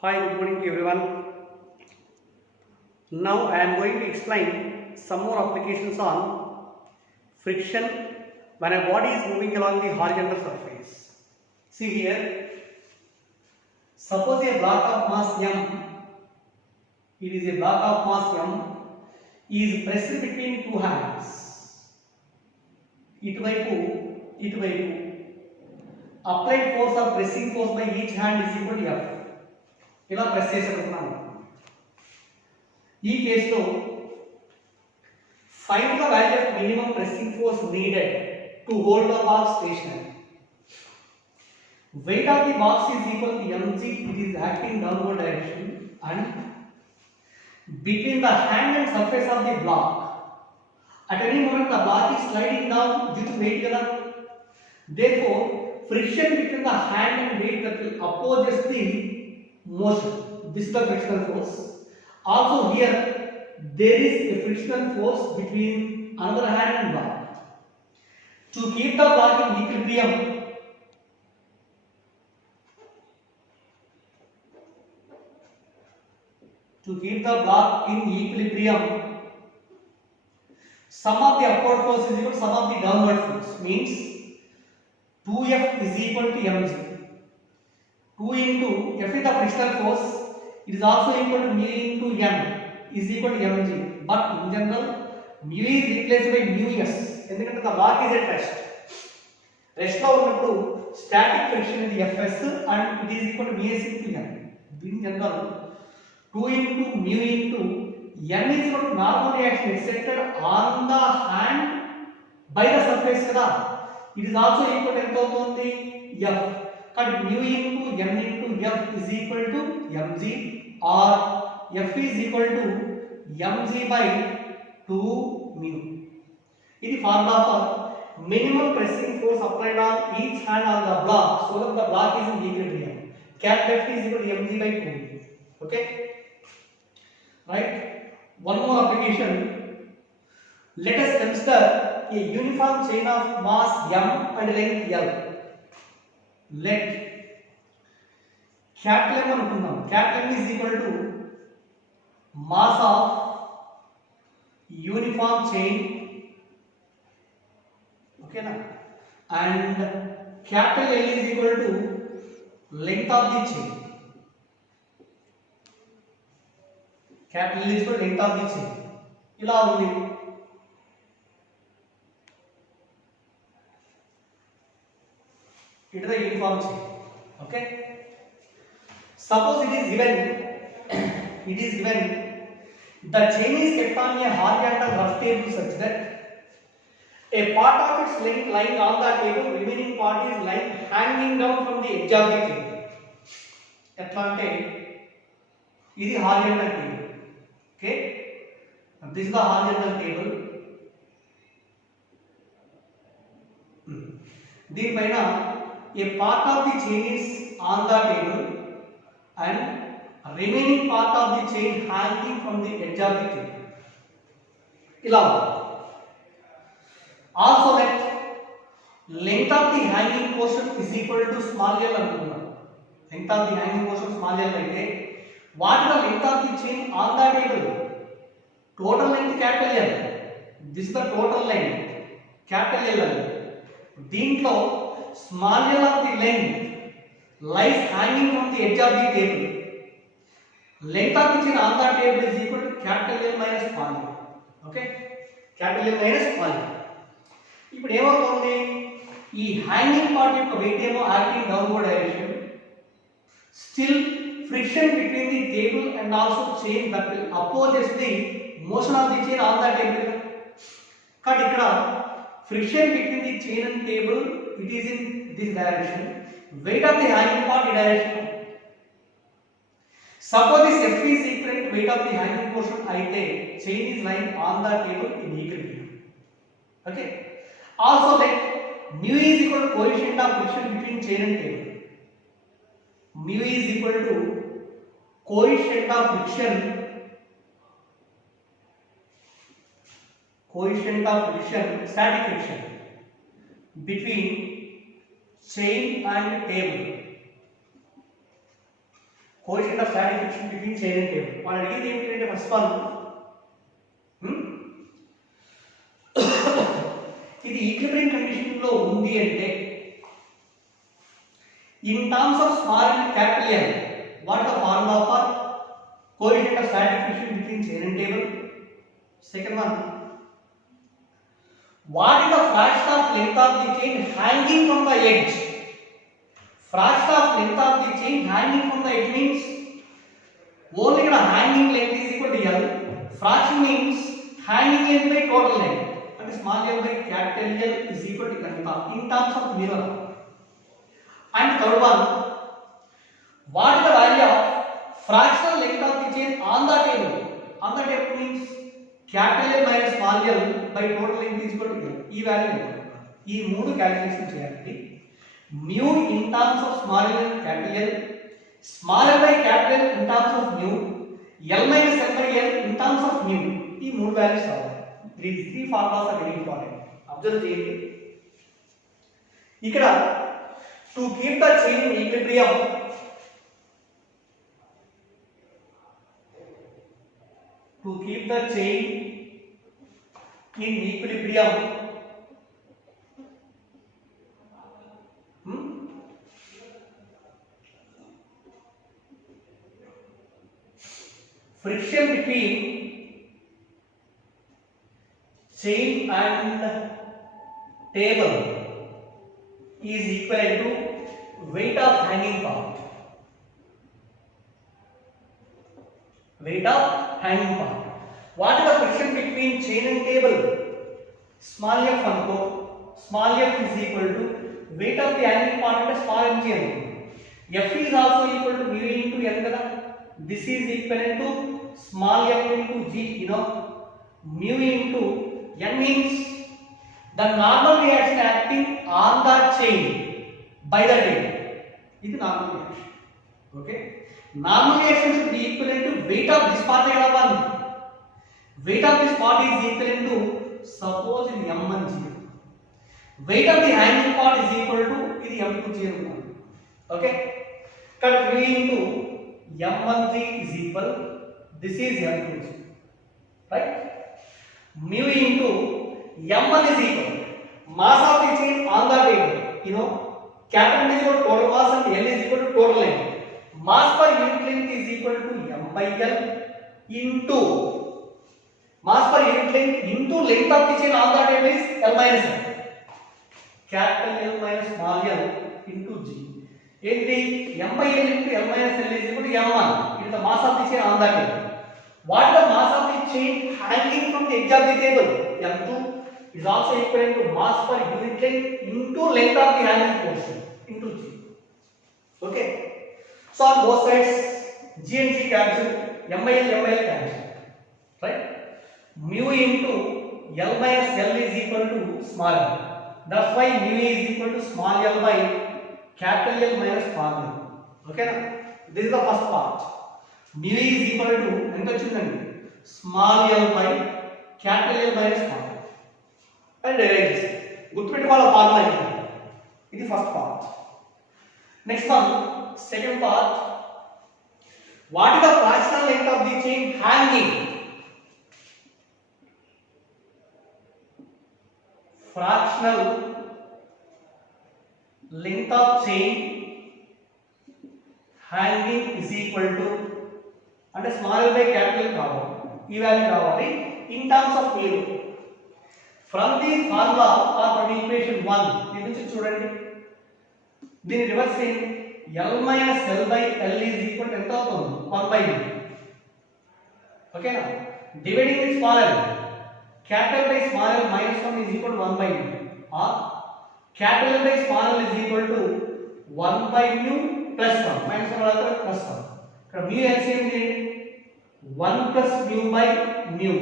Hi, good morning to everyone. Now I am going to explain some more applications on friction when a body is moving along the horizontal surface. See here, suppose a block of mass m, it is a block of mass m, is pressed between two hands. ఇటువైపు ఇటువైపు applied force or pressing force by each hand is equal to F. ఇలా press చేసేటప్పుడు ఈ కేసులో find the value of minimum pressing force needed to hold the box stationary. Weight of the box is equal to mg, it is acting downward direction, and between the hand and surface of the block, at any moment the block is sliding down due to weight kada. Therefore, friction between the hand and weight that will opposes the motion. This is the frictional force. Also here there is a frictional force between another hand and block. To keep the block in equilibrium, sum of the upward force is equal to sum of the downward force, means 2F is equal to mg. 2 into F is the frictional force, it is also equal to mu into m is equal to mg, but in general mu is replaced by mu s ఎందుకంటే the block is at rest. Rest లో ఉన్నప్పుడు static friction is Fs and it is equal to mu s into m. In general 2 into mu into m is equal to normal reaction exerted on the hand by the surface kada. It is also equal to ఎంత అవుతుంది F. But mu into m into F is equal to mg, or F is equal to mg by 2 mu. This is formula for minimum pressing force applied on each hand on the block so that the block is in equilibrium. Cap F is equal to mg by 2 mu. Okay, right? One more application. Let us consider a uniform chain of mass m and length L. Let capital M అనుకుందాం. Capital M is equal to mass of uniform chain, okay na, and capital L is equal to length of the chain. Capital L is equal to length of the chain. ఇలా ఉంది. It is a uniform chain. Okay. Suppose it is given the chain is kept on a horizontal rough table such that a part of its length lying on the table, remaining part is lying hanging down from the edge of the table. ఎట్లా అంటే ఇది horizontal table. Okay. This is the horizontal table. దీనిపైన a part of the chain is on the table and remaining part of the chain hanging from the edge of the table. ఇలా also let length of the hanging portion is equal to small l అనుకుందాం. length of the hanging portion small l అయితే what is the length of the chain on the table? Total length capital L. This is the total length capital L. దీంట్లో small l of the length lies hanging from the edge of the table. Length of the chain on the table is equal to capital L minus small l. Okay, capital L minus small l. ఇప్పుడు ఏమవుతుంది, ఈ hanging part యొక్క wait ఏమో acting downward direction, still friction between the table and also chain that will opposes the motion of the chain on the table. కాబట్టి ఇక్కడ friction between the chain and table, it is in this direction, weight of the hanging part in direction. Suppose this F is equal to weight of the hanging portion అయితే chain is lying on the table in equilibrium. Okay, also let mu is equal to coefficient of friction between chain and table. Mu is equal to coefficient of friction static friction between chain and table. coefficient of static friction between chain and table. మనం అడిగింది ఏంటంటే first one ఇది equilibrium condition లో ఉంది అంటే in terms of small and capital N, what is the formula for coefficient of static friction between chain and table? Second one, what is the fraction of length of the chain hanging from the edge? Fraction of length of the chain hanging from the edge means only the hanging length is equal to L. Fraction means hanging length by total length. And small l by capital L is equal to Lambda in terms of mirror. And third one, what is the value of fractional length of the chain on the table? On the table means capital L minus small l by total length is equal to L. ఈ value ఈ మూడు calculation చేయాలండి. mu in terms of small l and capital L, small l by capital L in terms of mu, l minus l by l in terms of mu. ఈ మూడు values రావాలి. These three formulas are very important. Observe చేయండి. ఇక్కడ to keep the chain in equilibrium, to keep the chain in equilibrium, friction between chain and table is equal to weight of hanging part. Weight of hanging part. What is the friction between chain and table? Small f anko. Small f is equal to weight of the hanging part and small mg anko. F is also equal to mu into n kada. This is equal to small f into g. You know, mu into n means the normal reaction acting on the chain by the table. This is normal reaction. Okay. Normal reaction should be equivalent to weight of this part and one. Weight of this part is equivalent to suppose in m1 0. Weight of the hanging part is equal to m2 0. Okay. Cut mu into m1 is equal. This is m2 0. Right. Mu into m1 is equal mass of the chain on the table. You know, capital is equal to total mass and L is equal to total length. Mass per unit length is equal to m by L into mass per unit length into length of the chain on the table is L minus L. Capital L minus small l into G. m by L into L minus L is equal to m1. It is the mass of the chain on the table. What is the mass of the chain hanging from the edge of the table? m2 is also equivalent to mass per unit length into length of the hanging portion into G. Okay. So on both sides, G and G cancel, m by L cancel. Right? Mu into L minus L is equal to small l. That's why mu is equal to small l by capital L minus small l. Okay na? This is the first part. Mu is equal to ఎంత వచ్చిందండి small l by capital L minus small l. And derive this. గుర్తుపెట్టుకోవాల formula ఇది first part. Next one second part. What is the fractional length of the chain hanging? Fractional length of chain hanging is equal to అంటే small l by capital కావాలి. ఈ value కావాలి in terms of mu. From the formula or from the equation 1 దీని నుంచి చూడండి. దీని reverse చేయండి. L minus L by L is equal to ఎంత అవుతుంది 1 by mu. Okay na? Dividing with small l. Capital by small l minus 1 is equal to 1 by mu. Or capital L by small l is equal to 1 by mu plus 1. Minus 1 రాదు plus 1. ఇక్కడ mu LCM చేయండి. 1 plus mu by mu.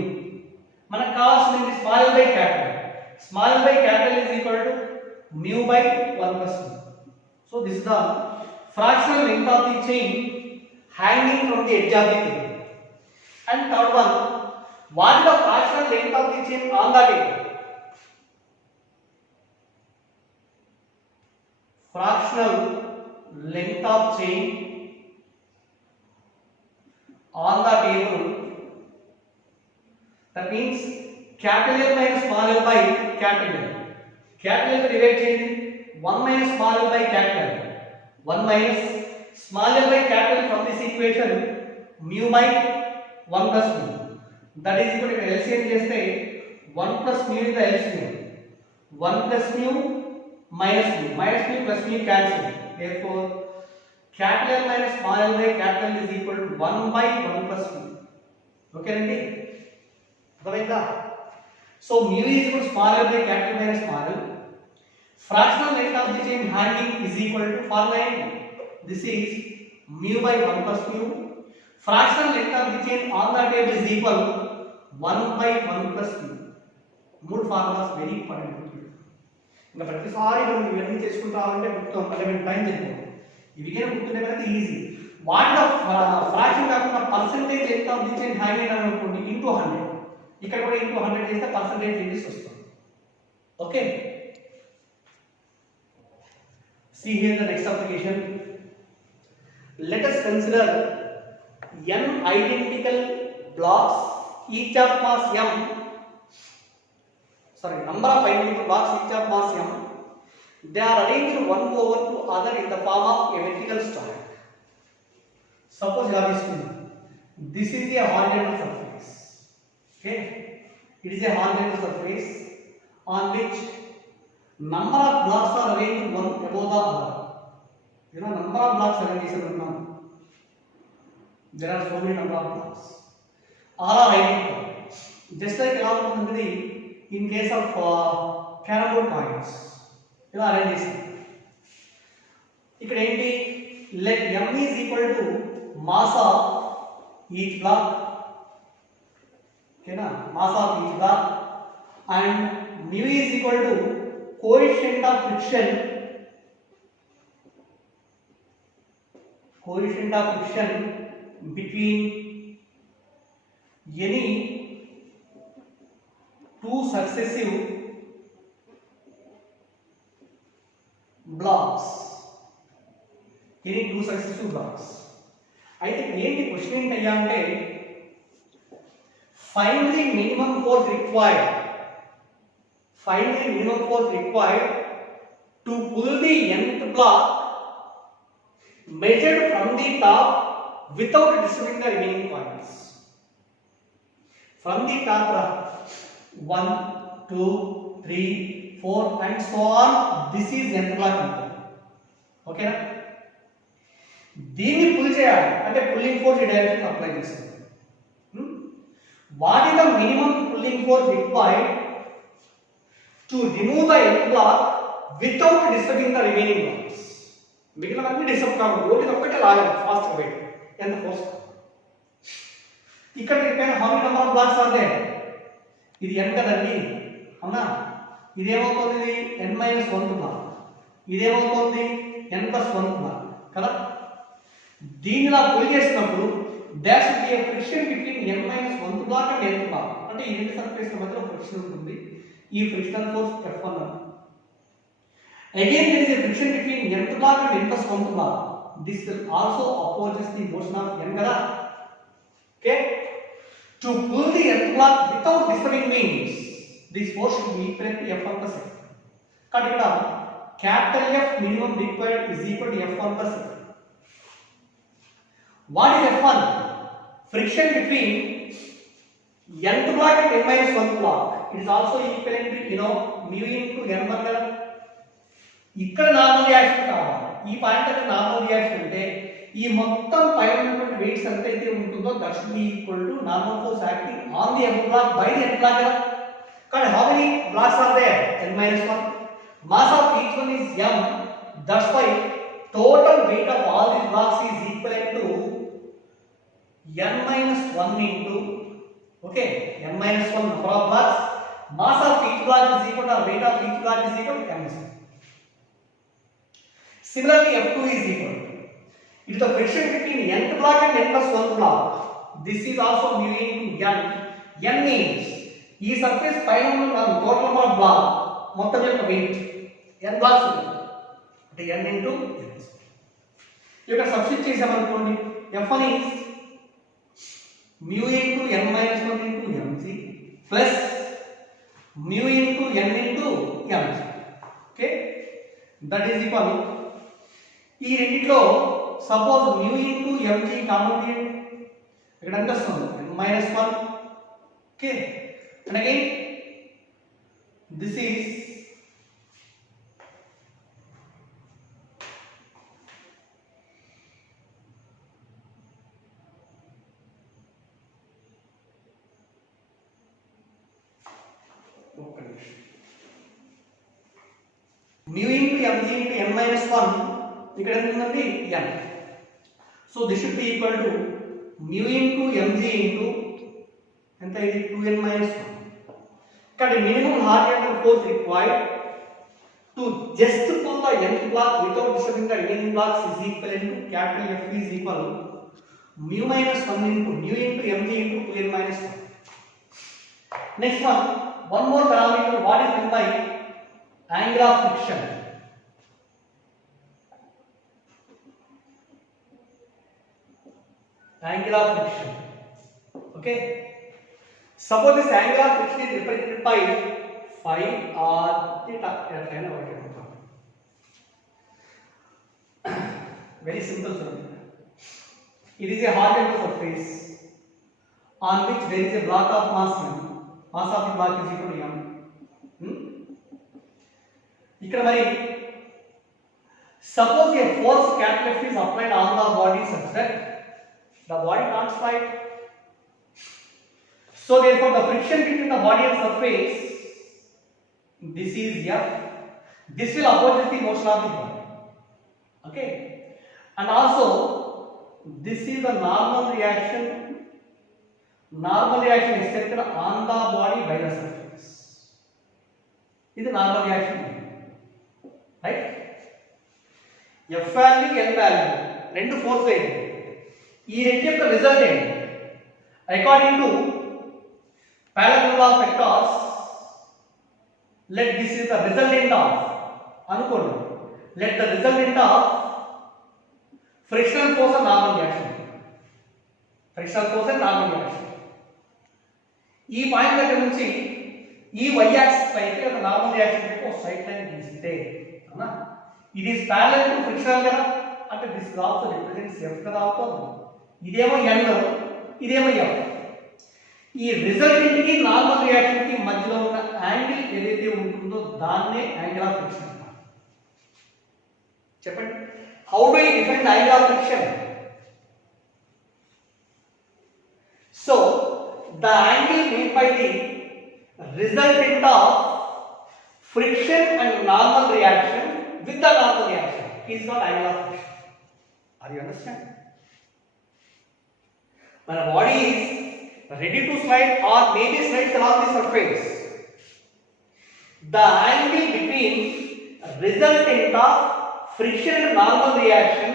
మనకు కావాల్సింది small l by capital. Small l by capital is equal to mu by 1 plus mu. So this is the fractional length of the chain hanging from the edge of the table. And third one, what is the fractional length of the chain on the table? Fractional length of chain on the table. That means capital L minus small l by capital L. Capital L divide చేయండి 1 minus small l by capital L. 1 minus small l by capital L from this equation mu by 1 plus mu. That is equal to LCM చేస్తే 1 plus mu is the LCM. 1 plus mu minus mu. Minus mu plus mu cancel. Therefore, capital L minus small l by capital L is equal to 1 by 1 plus mu. Okay, Randy? అర్థమైందా? So mu is equal to small l by capital minus small l. Fractional length of the chain hanging is equal to formula. This is mu by 1 plus mu. Fractional length of the chain on the table is equal 1 by 1 plus mu. మూడు formulas very important. ఇంకా ప్రతిసారి మనం ఇవన్నీ చేసుకుంటూ రావాలంటే గుర్తు అంటే time తెలియదు. ఇవి కానీ గుర్తుండే కదా ఈజీ. వాటిలో ఫ్రాక్షన్ కాకుండా percentage length of the chain hanging అని అనుకోండి ఇంటూ 100. ఇక్కడ కూడా ఇంటూ 100 చేస్తే పర్సెంటేజ్ చేంజెస్ వస్తుంది. Okay, see here the next application. Let us consider n identical blocks, each of mass m. Number of identical blocks, each of mass m. They are arranged one over to other in the form of a vertical stack. Suppose this is a horizontal surface. Okay, it is a horizontal surface on which number of blocks are arranged one above the other. You know, number of blocks arranged is one. There are so many number of blocks. All are identical. Just like in case of carrom board coins, you know, arrange this. Ikkada enti, let m is equal to mass of each block. Okay na, mass of each block, and mu is equal to coefficient of friction between any two successive blocks. అయితే ఏంటి question ఏంటయ్యా అంటే find the minimum force required to pull the nth block measured from the top without disturbing the remaining points. From the top, 1, 2, 3, 4 and so on. This is nth block. Okay na? దీన్ని pull చేయాలి అంటే pulling force ఈ direction apply చేస్తుంది. What is the minimum pulling force required to remove the nth block without disturbing the remaining blocks? మిగిలినవన్నీ disturb కాకూడదు, ఒకటి ఒక్కటే లాగాలి ఫాస్ట్ గా వెయిట్. ఎంత ఫోర్స్ ఇక్కడ చెప్పాను. How many number of blocks are there? ఇది n కదండి, అవునా? ఇదేమవుతుంది n-1 బ్లాక్, ఇదేమవుతుంది n+1 బ్లాక్ కదా. దీన్ని ఇలా పుల్ చేసినప్పుడు there should be a friction between n-1 block and nth block. అంటే ఈ రెండు సర్ఫేస్ మధ్యలో ఫ్రిక్షన్ ఉంటుంది. ఈ frictional force F1. Again there is a friction between nth block and n+1 block. This will also opposes the motion of n kada. Okay, to pull the nth block without disturbing means this force should be equal to F1 plus F. Cut it down. Capital F minimum required is equal to F1 plus F. What is F1? Friction between nth block and n-1 block. It is also equivalent to mu into n1 కదా. ఇక్కడ normal reaction కావాలి. ఈ point దగ్గర normal reaction అంటే ఈ మొత్తం పైన ఉన్నటువంటి వెయిట్స్ ఎంత అయితే ఉంటుందో that should be equal to normal force acting on the nth block by the nth block కదా. కానీ how many blocks are there? n-1. Mass of each one is m. That's why total weight of all these blocks is equivalent to n-1 into n-1 number of blocks. Mass of each block is equal to weight of each block is equal to m². Similarly, F2 is equal. It is the friction between nth block and n+1 block. This is also mu into n. N means ఈ surface పైన ఉన్న total number of black మొత్తం యొక్క wait n blocks ఉంటుంది అంటే n into n. ఇక్కడ substitute చేసామనుకోండి F1 is mu into n minus 1 into mg plus mu into n into mg. Okay, that is equal. ఈ రెండిట్లో suppose mu into mg common తీయండి, ఇక్కడ ఎంత వస్తుంది n minus 1. Okay, and again this is mu into mg into n minus 1, ఇక్కడ ఎంత ఉందండి n. So this should be equal to mu into mg into ఎంత ఇది 2n minus 1. ఇక్కడ minimum horizontal force required to just pull the nth block without disturbing the remaining blocks is equivalent to capital F is equal mu minus 1 into mu into mg into 2n minus 1. Next one more parameter, what is meant by angle of friction. Angle of friction. Okay, suppose this angle of friction is represented by phi or theta. Very simple, sir. It is a horizontal surface on which there is a block of mass m. Mass of the block is equal to m. ఇక్కడ మరి suppose a force capital F is applied on the body such that the body can't slide. So therefore the friction between the body and surface, this is F. This will oppose the motion of the body. Okay, and also this is the normal reaction accepted on the body by the surface. This is the normal reaction, right? F value, L value, రెండు force లేదు. ఈ రెండు యొక్క result ఏంటి? According to parallel law of vectors, let this is the resultant of అనుకోండి, let the resultant of frictional force and normal reaction. Frictional force and normal reaction. ఈ point దగ్గర నుంచి ఈ y యాక్సిస్ పైకి ఒక నార్మల్ రియాక్షన్ కి ఒక straight line గీస్తే అన్నా ఇది ఇస్ parallel to frictional కదా, అంటే దిస్ ఆల్సో రిప్రజెంట్స్ f కదా అవుతుంది. ఇదేమో n, ఇదేమో f. ఈ రిజల్టెంట్ కి నార్మల్ రియాక్షన్ కి మధ్యలో ఉన్న యాంగిల్ ఏదైతే ఉంటుందో దాన్నే యాంగిల్ ఆఫ్ ఫ్రిక్షన్ అంటారు. చెప్పండి, how do you define angle of friction? So the angle made by the resultant of friction and normal reaction with the normal reaction is called angle of friction. Are you understand? When a body is ready to slide or maybe slides along the surface, the angle between resultant of friction and normal reaction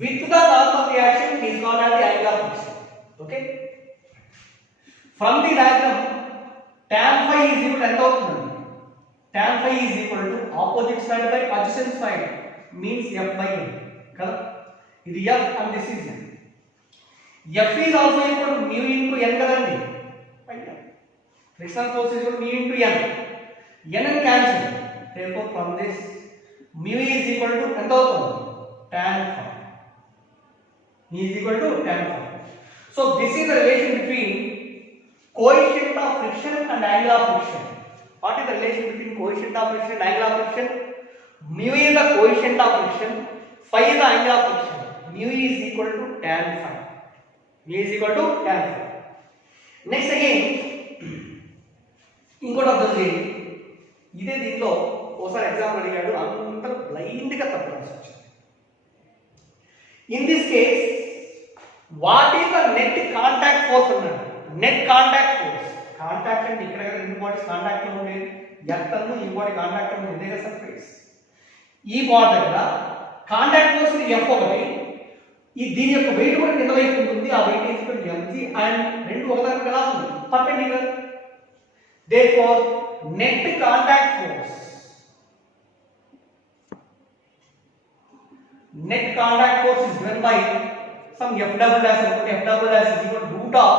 with the normal reaction is called as the angle of friction. Okay, from the diagram tan phi is equal to ఎంత అవుతుంది? Tan phi is equal to opposite side by adjacent side means f by n కదా. ఇది f and this is n. f is also equal to mu into n కదండి. Frictional force is equal to mu into n. n and cancel. Therefore from this mu is equal to ఎంత అవుతుంది? Tan phi. mu is equal to tan phi. So this is the relation between coefficient of friction and angle of friction. What is the relation between coefficient of friction and angle of friction? Mu is the coefficient of friction, phi is the angle of friction. Mu is equal to tan phi. Mu is equal to tan phi. Next again, ఇంకోటి అర్థం చేయండి. ఇదే దీంట్లో ఒకసారి example అడిగాడు, అంతా blind గా తప్పాల్సి వచ్చింది. In this case what is the net contact force అన్నాడు. నెట్ కాంటాక్ట్ ఫోర్స్, కాంటాక్ట్ అంటే ఇక్కడ రెండు బాడీస్ కాంటాక్ట్ లో ఉండేది, ఎత్తను ఈ బాడీ కాంటాక్ట్ లో ఉండేది కదా సర్ఫేస్. ఈ బాడీ దగ్గర కాంటాక్ట్ ఫోర్స్ ఎఫ్ ఒకటి, ఈ దీని యొక్క వెయిట్ కూడా కింద వైపు ఉంటుంది, ఆ weight is equal to mg and రెండు ఒక దగ్గర ఎలా ఉంది perpendicular. Therefore net contact force, net contact force is given by some f double dash అనుకోండి, f double dash is equal to root of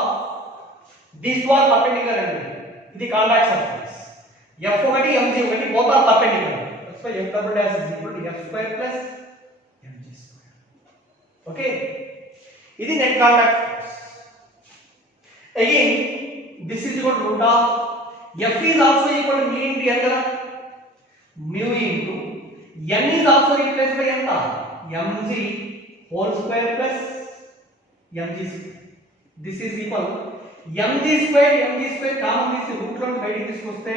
these two are perpendicular అండి, ఇది contact surface, f ఒకటి mg ఒకటి both are perpendicular, that's why f double dash is equal to f square plus mg square. Okay, ఇది net contact force. Again this is equal to root of f is also equal to mu into n కదా, mu into n is also replaced by ఎంత mg whole square plus mg square. This is equal mg square common తీసి route లో బయటికి తీసుకొస్తే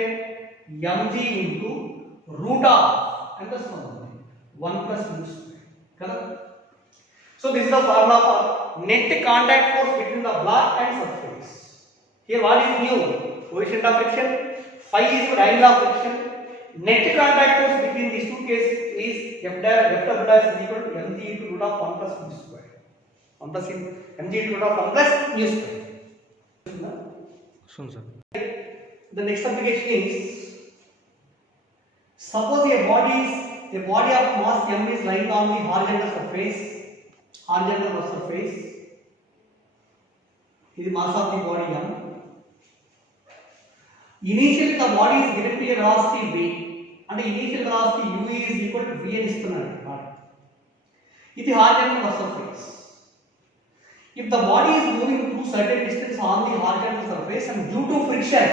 mg into root of ఎంత వస్తుంది 1 plus mu square కదా. So this is the formula for net contact force between the block and surface. Here what is mu? Coefficient of friction. Phi is the angle of friction. Net contact force between these two cases is f double dash is equal to mg into root of 1 plus mu square. 1 plus mg into root of 1 plus mu square. Sir. The next application is, suppose a body of mass m is lying on the horizontal surface. This is mass of the body m. Initially the body is given to a velocity v, and initial velocity u is equal to v అని ఇస్తున్నాడు. ఇది horizontal surface. If the body is moving through certain distance on the horizontal surface and due to friction,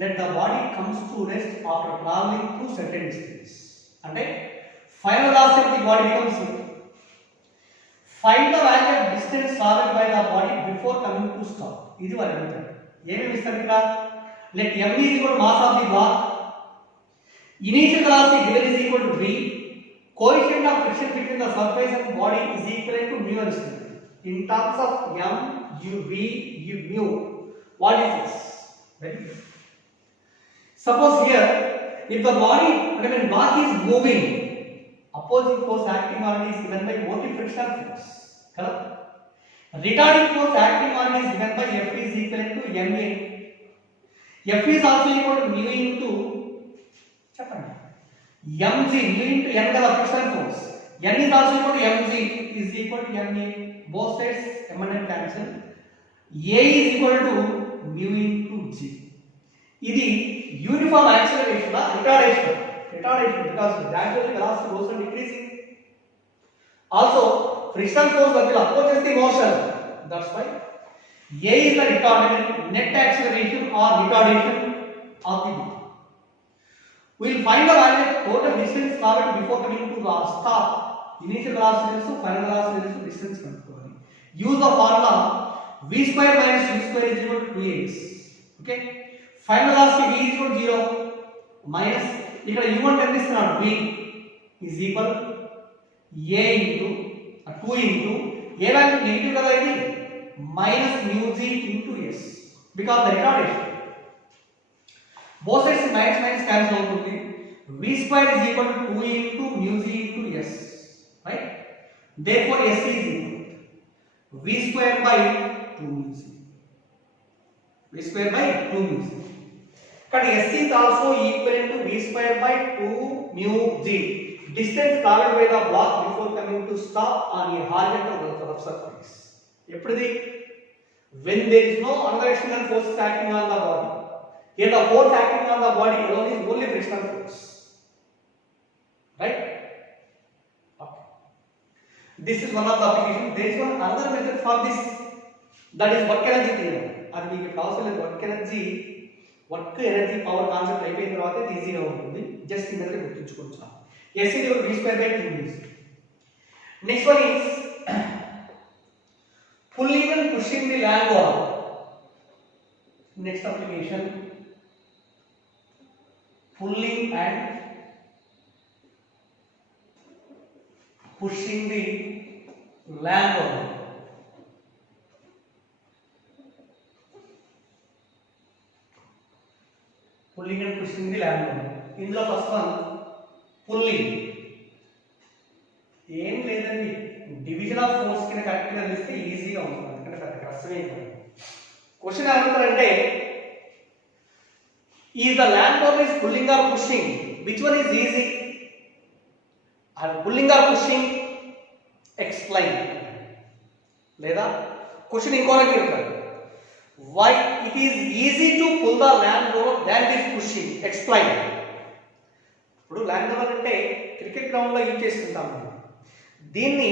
let the body comes to rest after traveling through certain distance. అంటే final velocity of the body becomes zero. Find the value of distance traveled by the body before coming to stop. ఇది వాళ్ళు అడుగుతారు. ఏమేమి ఇస్తారు ఇక్కడ? Let m is equal to mass of the block, initial velocity given is equal to v, coefficient of friction between the surface and body is equal to mu and c. In terms of m, u, v, u, mu, what is this? Right? Suppose here, if the body, block is moving, opposing force acting on it is given by motive frictional force. Correct? Retarding force acting on it is given by F is equal to ma. F is also equal to mu into mg, mu into n kada frictional force. N is also equal to mg is equal to ma. Both sides m and n cancel. A is equal to mu into g. This is uniform acceleration or retardation because gradually velocity goes on decreasing. Also frictional force will opposes the motion. That's why A is the retardant net acceleration or retardation of the body. We will find the value of total distance traveled before coming to the stop. Initial velocity is final velocity is distance control. Use the formula v square minus u square is equal to 2x. Okay. Final velocity v is equal to 0 minus ఇక్కడ u1 కనిపిస్తున్నాడు v is equal a into 2 into a value negative కదా ఇది minus mu g into s because the retardation. Both sides minus cancel అవుతుంది. V square is equal to 2 into mu g into s, right? Therefore s is equal to v square by 2 mu g. V square by 2 mu g. But s is also equal to v square by 2 mu g. Distance traveled by the block before coming to stop on a horizontal surface. ఎప్పుడుది? When there is no other external forces acting on the body. Here the force acting on the body alone is only frictional force. Right? Okay. This is one of the applications. There is one another method for this, that is work energy theorem. అది మీకు కావాల్సిన work energy power concept అయిపోయిన తర్వాత ఇది ఈజీగా ఉంటుంది. Just ఈ method గుర్తుంచుకోవచ్చు. S is equal to v square by 2 is. Next one is pulling and pushing the land wall. Next application, pulling and pushing the land wall. Pulling and pushing the land wall. In the first one, pulling. ఏం లేదండి, division of force కింద కరెక్ట్గా తెలిస్తే ఈజీగా ఉంటుంది. అందుకని పెద్ద కష్టమే. క్వశ్చన్ ఏమంటారంటే, is the Land Rover is pulling or pushing, which one is easy? Or pulling or pushing? Explain. లేదా క్వశ్చన్ ఇంకోలాగా చెప్తారు, why it is easy to pull the Land Rover than this pushing, explain. ఇప్పుడు Land Rover అంటే cricket ground లో use చేస్తుంటాం. దీన్ని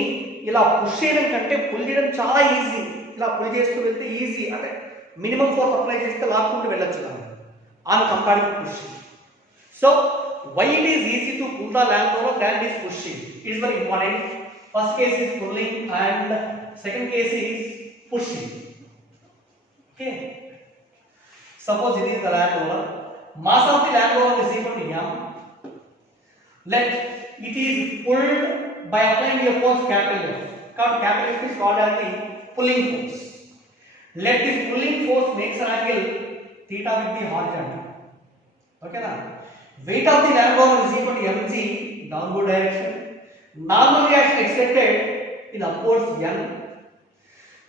ఇలా push చేయడం కంటే పుల్ చేయడం చాలా ఈజీ. ఇలా పుల్ చేస్తూ వెళ్తే ఈజీ, అంటే మినిమం ఫోర్స్ అప్లై చేస్తే లాక్కుంటూ వెళ్ళొచ్చు on compared to pushing. So why it is easy to pull the land rover than it is pushing? It is very important. First case is pulling and second case is pushing. Okay. Suppose it is the land rover. Mass of the land rover is equal to m. Let it is pulled by applying a force capital F. Capital F is called as the pulling force. Let this pulling force makes an angle theta with the horizontal. Okay na? Weight of the land rover is equal to mg, downward direction. Normal reaction expected in upwards n.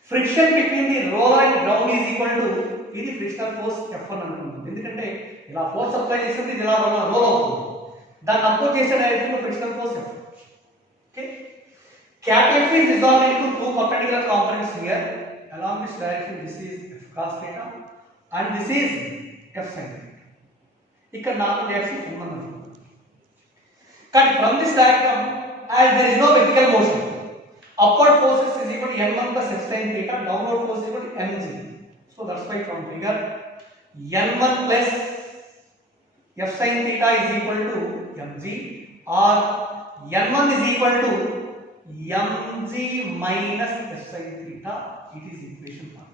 Friction between the roller and ground is equal to ఇది frictional force F1 అనుకుంటుంది. ఎందుకంటే ఇలా force apply చేస్తే ఇది ఇలా role అవుతుంది. దాన్ని oppose చేసే డైరెక్షన్ లో frictional force F. Okay. Capital F is resolved into two perpendicular components here. Along this direction, this is F cos theta and this is F sin theta. ఇక్కడ normal reaction సంబంధం. కానీ from this diagram, as there is no vertical motion, upward forces is equal to n1 plus f sin theta, downward force is equal to mg. So that's why from figure n1 plus f sin theta is equal to mg, or n1 is equal to mg minus f sin theta. It is equation 1.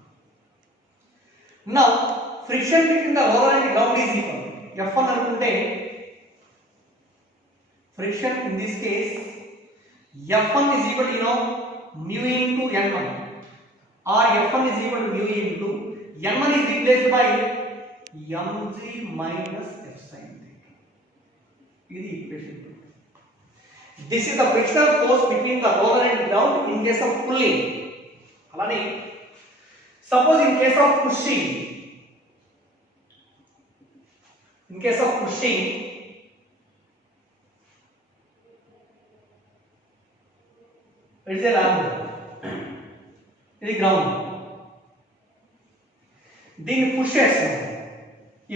Now friction between the roller and the ground is equal. F1 అనుకుంటే friction in this case F1 is equal to mu into n1, or F1 is equal to mu into n1 is replaced by mg minus f sin theta. This is equation 2. This is the frictional force between the roller and ground in case of pulling. Alani suppose in case of pushing, in case of pushing, it is a land, it is ground. Then pushes,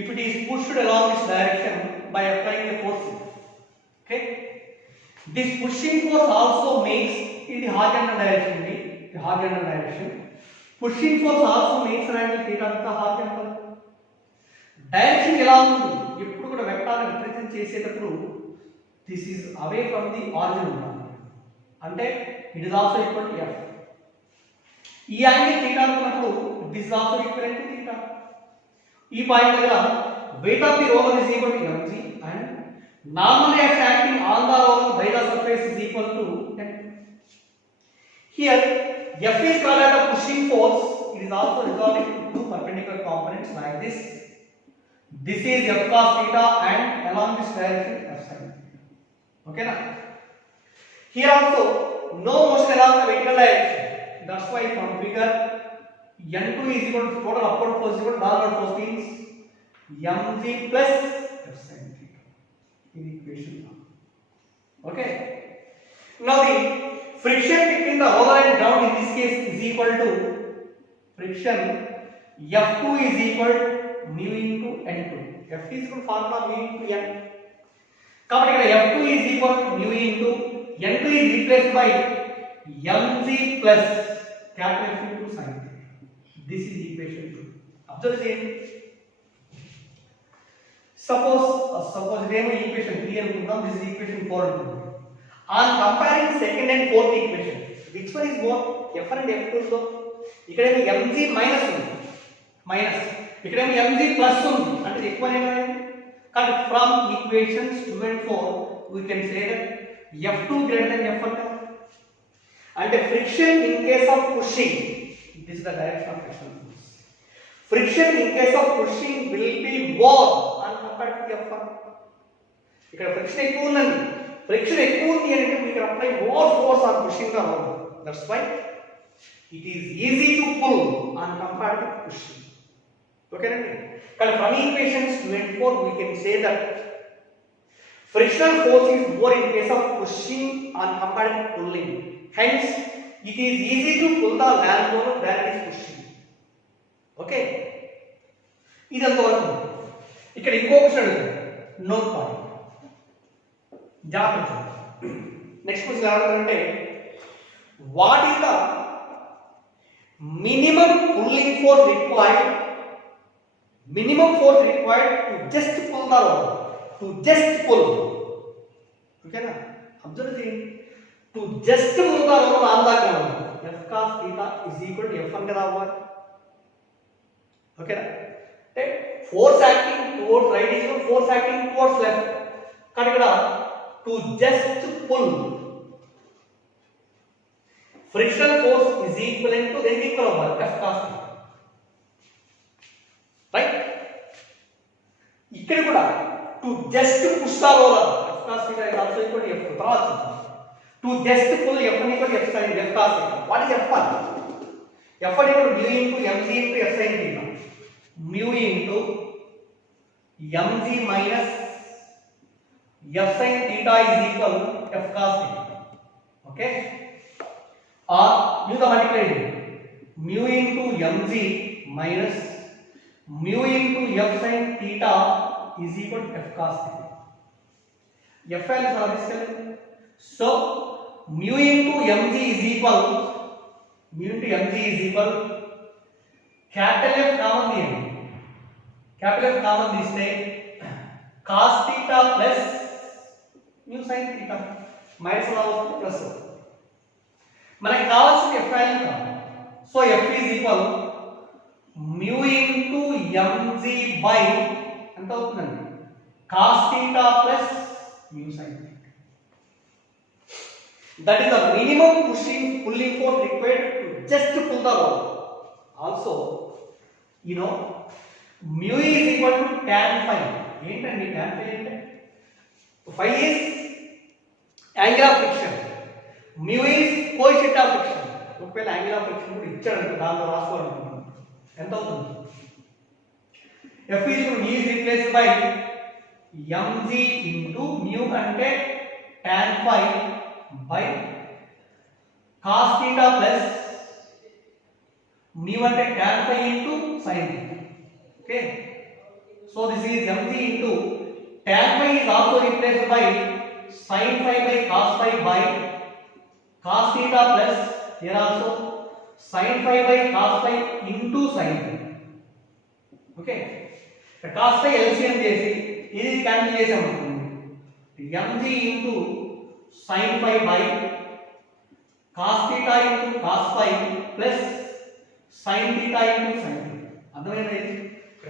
if it is pushed along this direction by applying a force. Okay. This pushing force also makes in the horizontal direction. The horizontal direction. Pushing force also makes an angle theta with the horizontal. Direction ఎలా ఉంది? ఎప్పుడు కూడా vector represent చేసేటప్పుడు this is away from the origin ఉంటుంది. అంటే it is also equal to f. ఈ angle theta అనుకున్నప్పుడు this is also equal to theta. ఈ పాయింట్ దగ్గర weight of the roller is equal to mg and normal reaction acting on the roller by the surface is equal to n. Here f is called as the pushing force. It is also resolved into two perpendicular components like this. This is f cos theta and along this direction f sin theta. Okay na? Here also no motion along the vertical direction. That's why from figure n2 is equal to total upward force is equal to downward force means mg plus f sin theta. In equation 1. Okay. Now the friction between the roller and ground in this case is equal to friction F2 is equal to mu into n2. F is equal to formula mu into n. కాబట్టి ఇక్కడ F2 is equal to mu into n2 is replaced by mg plus capital F into sin theta. This is equation 2. Observe చేయండి. Suppose ఇదేమో equation 3 అనుకుందాం, this is equation 4 అనుకుందాం. On comparing second and fourth equation, which one is more? F1 and F2 లో ఇక్కడేమో mg minus ఉంది, minus ఇక్కడేమో mg plus ఉంది, అంటే ఎక్కువ ఏమైంది. కానీ from equations 2 and 4 we can say that F2 greater than F1. అంటే friction in case of pushing, this is the direction of friction force. Friction in case of pushing will be more on compared to F1. ఇక్కడ friction ఎక్కువ ఉందండి. Friction ఎక్కువ ఉంది అంటే we can apply more force on pushing the roller. That's why it is easy to pull on compared to pushing. Okay నండి. కానీ from equations 2 and 4 we can say that frictional force is more in case of pushing on compared to pulling. Hence it is easy to pull the lawnmower that it is pushing. Okay, ఇదంతవరకు. ఇక్కడ ఇంకో question అడుగుతాడు, note point జాగ్రత్త. Next question ఏమంటారంటే, what is the minimum pulling force required to just pull the rod, to just pull. Okay na, observe చేయండి, to just pull the rod on the ground, f cos theta is equal to f1 కదా అవ్వాలి. Okay నా, అంటే force acting towards right is equal force acting towards left. కానీ ఇక్కడ to just pull, friction force is equivalent to then equal over f cos theta, right? ఇక్కడ కూడా to just push the roller, f cos theta is also equal to f2. తర్వాత to just pull f1 equal to f sin f cos theta. What is f1? f1 equal to mu into mg into f sin theta. Mu into mg minus f sin theta is equal to f cos theta. Okay, or mu the multiplied mu into mg minus mu into f sin theta is equal to f cos theta. f values are this color. So mu into mg is equal capital F common తీస్తే cos theta plus mu sin theta minus అలా వస్తుంది plus. మనకి కావాల్సిన f value కావాలి. So f is equal mu into mg by ఎంత అవుతుందండి, cos theta plus mu sin theta. That is the minimum pulling force required to just pull the rod. Also, you know, mu is equal to tan phi. ఏంటండి tan phi అంటే? Phi is angle of friction, mu is coefficient of friction. ఒకవేళ angle of friction కూడా ఇచ్చాడు, దాంట్లో రాసుకోవాలనుకుంటున్నాను. ఎంత అవుతుంది? f is equal to mu is replaced by mg into mu అంటే tan phi by cos theta plus mu అంటే tan phi into sin theta. Okay, so this is mg into tan phi is also replaced by sin phi by cos phi by cos theta plus here also sin phi by cos phi into sin theta. Okay, the cos phi LCM చేసి ఇది cancel చేసాం అనుకోండి, mg into sin phi by cos theta into cos phi plus sin theta into sin theta. అర్థమైందా? ఇది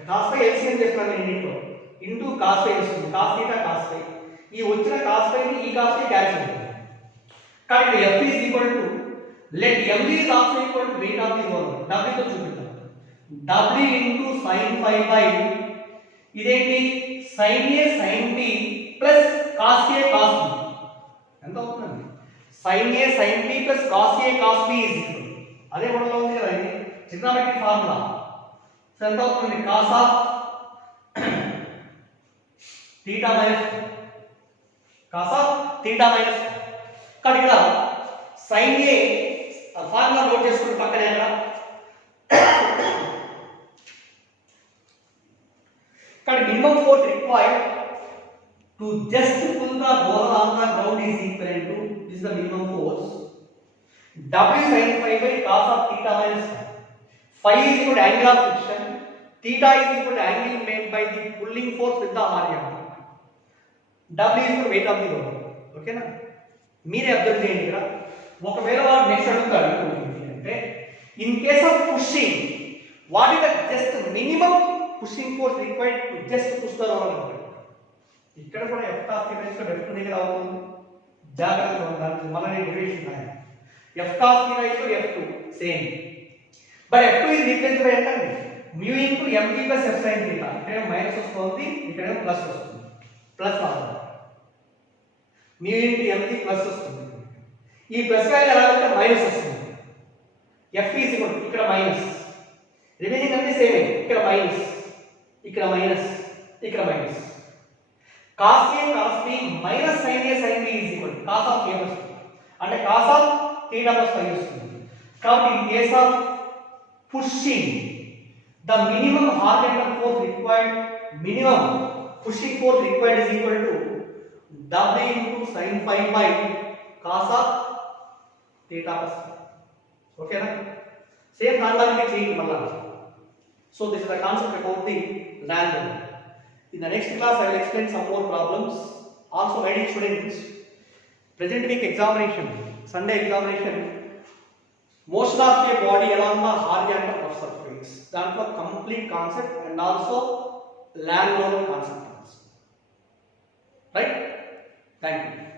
cos phi LCM చేస్తున్నాను నేను ఇంట్లో into cos phi వస్తుంది, cos theta cos phi, ఈ వచ్చిన cos phi ని ఈ cos phi క్యాన్సిల్ అవుతుంది. కానీ f is equal to, let mg is also equal to weight of the roller, w తో చూపిద్దాం, w into sin phi by ఇదేంటి sin a sin b plus cos a cos b. ఎంత అవుతుందండి? sin a sin b plus cos a cos b is equal, అదే మనలో ఉంది కదా ఇది ట్రిగ్నోమెట్రిక్ ఫార్ములా. సో ఎంత అవుతుంది? cos of theta minus కానీ ఇక్కడ sin a ఫార్ములా నోట్ చేసుకుని పక్కనే అక్కడ కానీ minimum force required to just pull the roller on the ground is equivalent to, this is the minimum force, w sin phi by cos of theta minus phi. Phi is equal to angle of friction, theta is equal to angle made by the pulling force with the area, w is equal to weight of the roller. Okay నా, మీరే observe చేయండి. ఇక్కడ ఒకవేళ వాడు next అడుగుతాడు అంటే, in case of pushing what is the just minimum pushing force required to just push the roller అంటాడు. ఇక్కడ కూడా f cos theta is equal to f2 దగ్గర అవుతుంది. జాగ్రత్తగా ఉండాలి, మళ్ళీ డెరివేషన్ రాయాలి. f cos theta is equal to f2 same, but f2 is replaced by ఎంత? mu into mg plus f sin theta. ఇక్కడ మైనస్ వస్తుంది, ఇక్కడ ప్లస్ వస్తుంది, ప్లస్ అవుతుంది, mu into mg ప్లస్ వస్తుంది. ఈ ప్లస్ వాల్యూ ఎలా అంటే మైనస్ వస్తుంది. f is equal to ఇక్కడ మైనస్, రిమైనింగ్ అన్ని సేమ్, ఇక్కడ మైనస్, ఇక్కడ మైనస్, ఇక్కడ minus. cos a cos b minus sin a sin b is equal to cos of a plus b, అంటే cos of theta plus phi వస్తుంది. Now in case of pushing, the minimum horizontal force required, minimum pushing force required is equal to W into sin phi by cos of theta plus phi. Okay na? Same concept change malla. So this is the concept about the land load. In the next class I will explain some more problems. Also my dear students, present week examination, Sunday examination, motion of a body along the horizontal of surface. That was complete concept and also land load concept also. Right? Thank you.